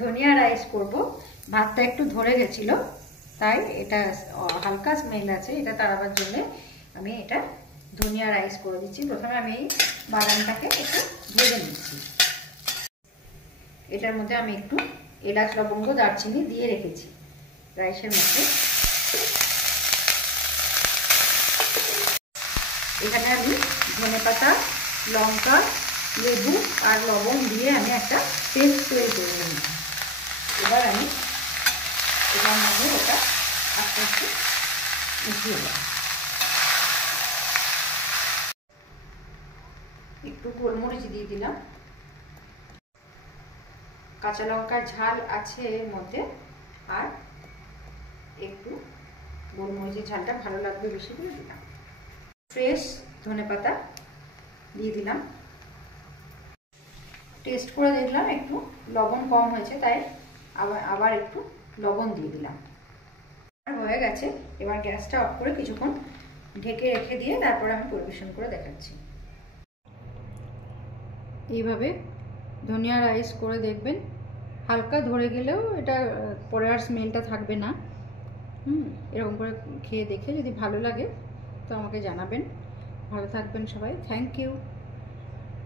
ধনিয়া রাইস করব। ভাতটা একটু ধরে গেছিল, তাই এটা হালকা স্মেল আছে, এটা তাড়াবার জন্য আমি এটা ধনিয়া রাইস করে দিচ্ছি। প্রথমে আমি এই বাদামটাকে একটু ভেজে নিচ্ছি। এটার মধ্যে আমি একটু এলাচ, লবঙ্গ, দারচিনি দিয়ে রেখেছি রাইসের মধ্যে। এখানে আমি ধনেপাতা, লঙ্কা, লেবু আর লবণ দিয়ে আমি একটা পেস্ট তৈরি করে নিই। এবার আমি এটার মধ্যে ওটা আস্তে আস্তে মিশিয়ে দেব। একটু গোলমরিচ দিয়ে দিলাম, কাঁচা লঙ্কার ঝাল আছে এর মধ্যে, আর একটু গোলমরিচের ঝালটা ভালো লাগবে বেশি করে দিলাম। ফ্রেশ ধনেপাতা দিয়ে দিলাম। টেস্ট করে দেখলাম একটু লবণ কম হয়েছে, তাই আবার একটু লবণ দিয়ে দিলাম। হয়ে গেছে। এবার গ্যাসটা অফ করে কিছুক্ষণ ঢেকে রেখে দিয়ে তারপরে আমি পরিবেশন করে দেখাচ্ছি। এইভাবে ধনিয়া রাইস করে দেখবেন, হালকা ধরে গেলেও এটা পরে আর স্মেলটা থাকবে না। এরকম করে খেয়ে দেখে যদি ভালো লাগে তো আমাকে জানাবেন। ভালো থাকবেন সবাই। Thank you.